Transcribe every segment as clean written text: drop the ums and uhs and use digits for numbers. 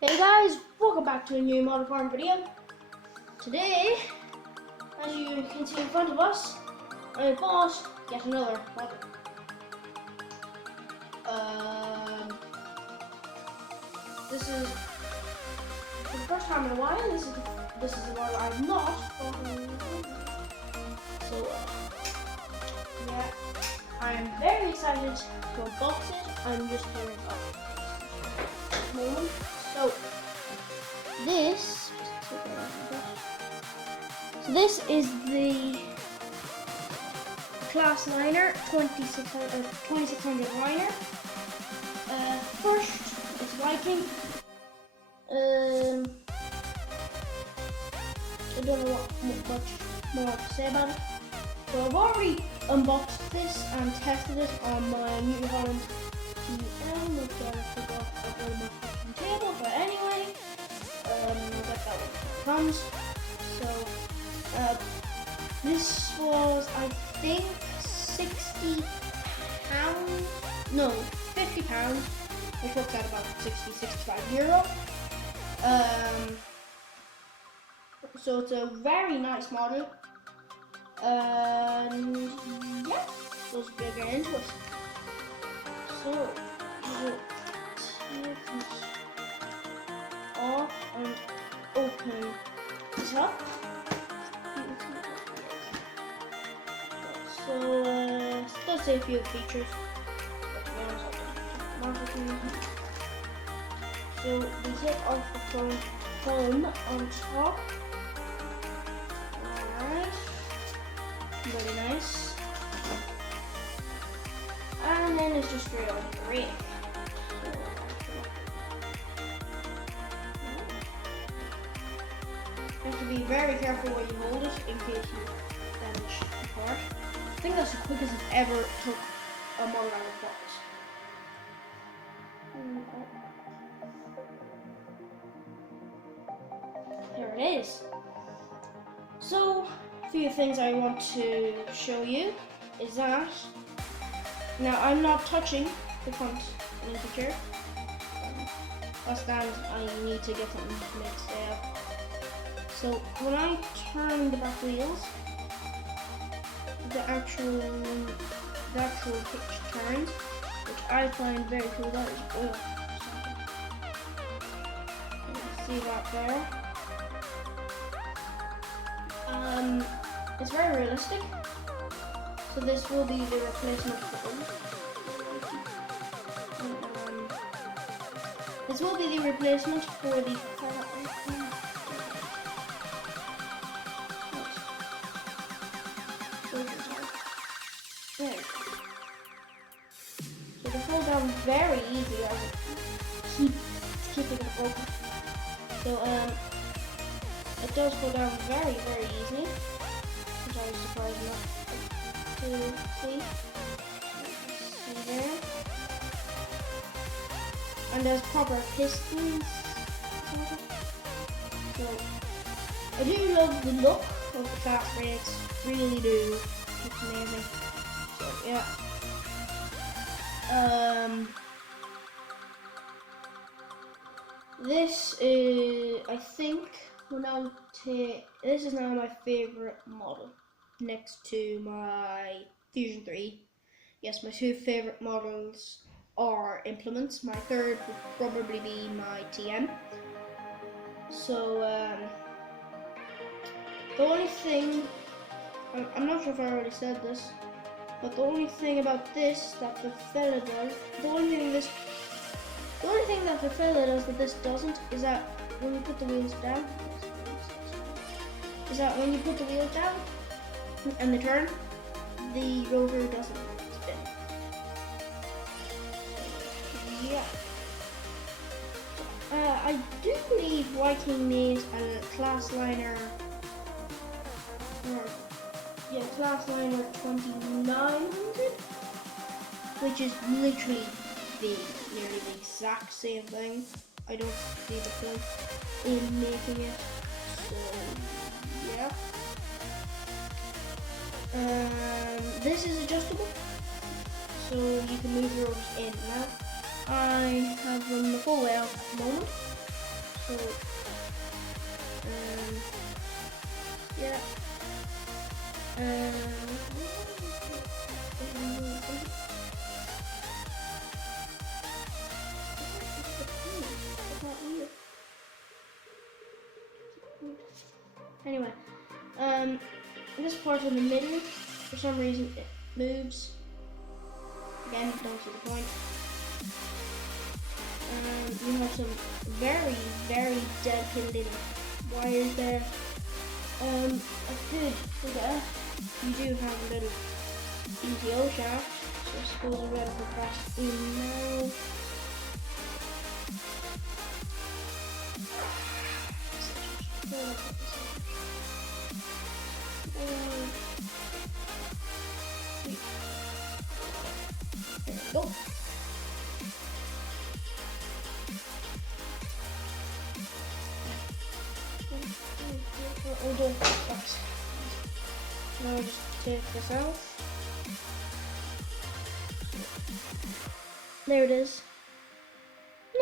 Hey guys, welcome back to a new model farm video. Today, as you can see in front of us, I bought yet another model. This is for the first time in a while. This is a model I've not bought. So yeah, I'm very excited to unbox it. I'm just tearing up this moment. So this is the Class Liner 2600 liner. First, it's Viking. I don't know much more to say about it. So I've already unboxed this and tested it on my New Holland TM, which I forgot about my kitchen table, but anyway, that's how it comes. So, this was, I think, £60, no, £50, which works out about 65 euro. So it's a very nice model. And yeah, let's get into it. So we'll take this off and open this up. So it does say a few features, but to be honest, I don't. So we take off the foam on top. Alright. Very nice. And then it's just straight on the ring. You have to be very careful when you hold it in case you damage the part. I think that's the quickest I've ever took a model out of the box. There it is. So, a few things I want to show you is that now I'm not touching the front in the picture. That's stand I need to get something to make it stay up. So when I turn the back wheels, the actual pitch turns, which I find very cool. That is oil. See that there? It's very realistic. So this will be the replacement for this will be the replacement for the there. So they fall down very easy as it keeping it open. So it does go down very easily, which I was surprised not to see. See there. And there's proper pistons. So I do love the look of the Class brakes, really do. It's amazing. So yeah. This is, I think, this is now my favorite model, next to my Fusion 3. Yes, my two favorite models are implements. My third would probably be my TM. So the only thing, I'm not sure if I already said this, but the only thing about this that the fella does, the only thing that the fella does that this doesn't is that when you put the wheels down, and they turn, the rotor doesn't spin. Yeah. I do believe Viking needs a Class Liner, Class Liner 2900, which is literally nearly the exact same thing. I don't see the point in making it. So yeah. This is adjustable, so you can move your rotors in and out. I have them the full way out at the moment. So, yeah. Anyway, this part in the middle, for some reason, it moves. Again, don't see the point. You have some very, very delicate little wires there. I could forget, you do have a little PTO shaft, so I suppose I better put that in now. There we go. We'll do it first. Now I'll just take this out. There it is.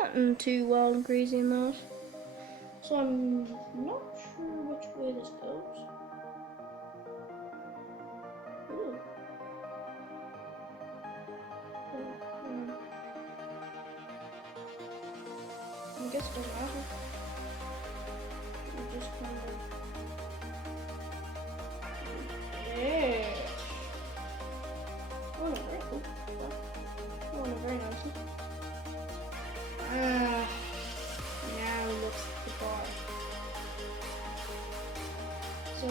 Nothing too wild and crazy in that. So I'm not sure which way this goes. Ooh. I guess it doesn't matter. You just kind of... Yeah. Oh, very cool. Oh, very nicely. Now looks the bar. So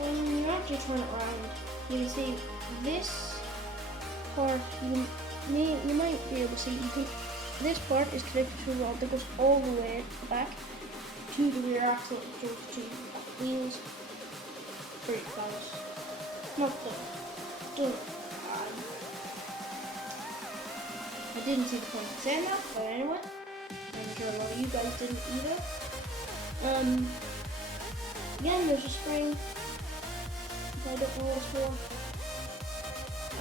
when you actually turn it around, you can see this part. You might be able to see. This part is connected to a rod that goes all the way back to the rear axle, to the wheels. Pretty close. Not the. I didn't see the point of saying that, but anyway, I'm sure a lot of you guys didn't either. Again, there's a spring. I don't know what it's for.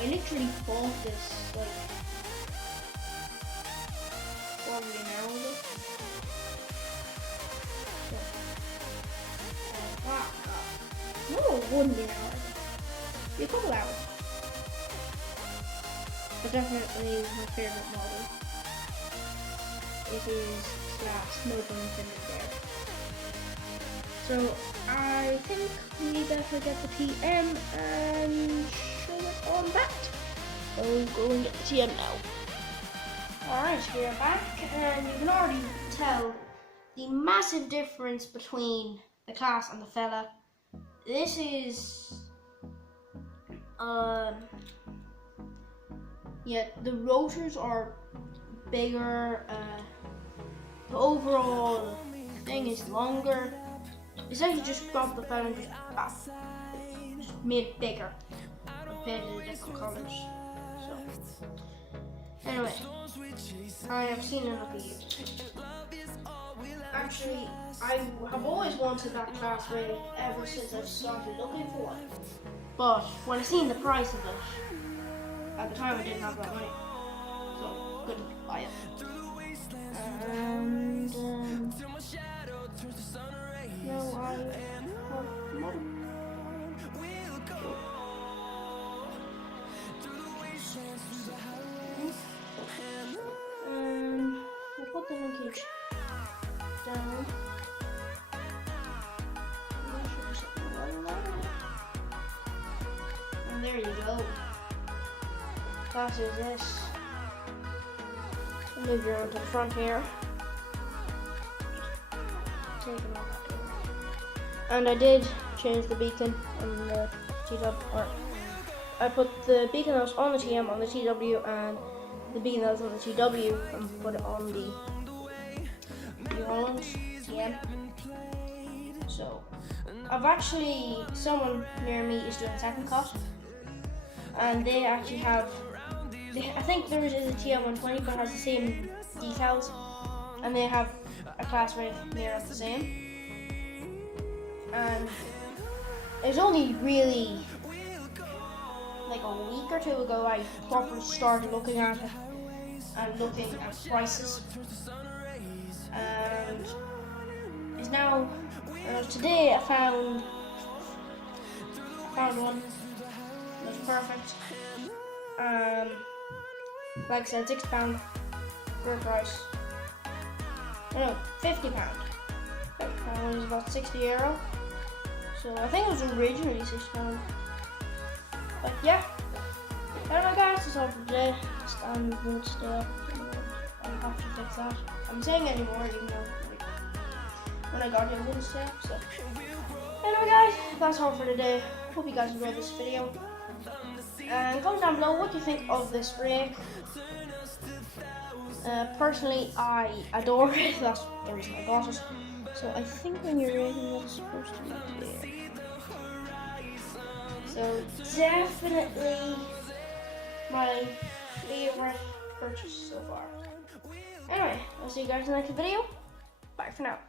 I literally bought this like probably an hour ago. No, it wouldn't be an hour ago. Be a couple hours. But definitely my favorite model. It is Slash, no pun intended there. So I think we better get the TM and show it on that. So we'll go and get the TM now. Alright, we're back, and you can already tell the massive difference between the Class and the Fella. This is yeah, the rotors are bigger, the overall thing is longer. It's actually just grabbed the Fella and just made it bigger and painted it different colours. So anyway, I have seen enough of you. Actually, I have always wanted that Class rig ever since I've started looking for one. But when I seen the price of it, at the time I didn't have that money, so couldn't buy it. And no, I have money. We'll put the linkage down. And there you go. Class is this. I'll move you over to the front here. And I did change the beacon on the TW. I put the beacon that was on the TM on the TW, and the beacon that was on the TW and put it on the New Holland TM. So I've actually, someone near me is doing a second cut, and they actually have, I think theirs is a TM120 but has the same decals, and they have a Class rig near the same. And it was only really like a week or two ago I properly started looking at it and looking at prices. and is now today I found one that's perfect. Like I said, £6 for price. No, £50. £50 is about €60. So I think it was originally £6. But yeah. Anyway guys, that's all for today. I'm going to stay up. I'll have to fix that. I'm saying anymore even though like, when I got here I wouldn't stay up. So anyway guys, that's all for today. Hope you guys enjoyed this video. And comment down below what you think of this rake. Personally, I adore it. That's the reason I got it. So I think when you're raking, that's supposed to be there. So definitely my favorite purchase so far. Anyway, I'll see you guys in the next video. Bye for now.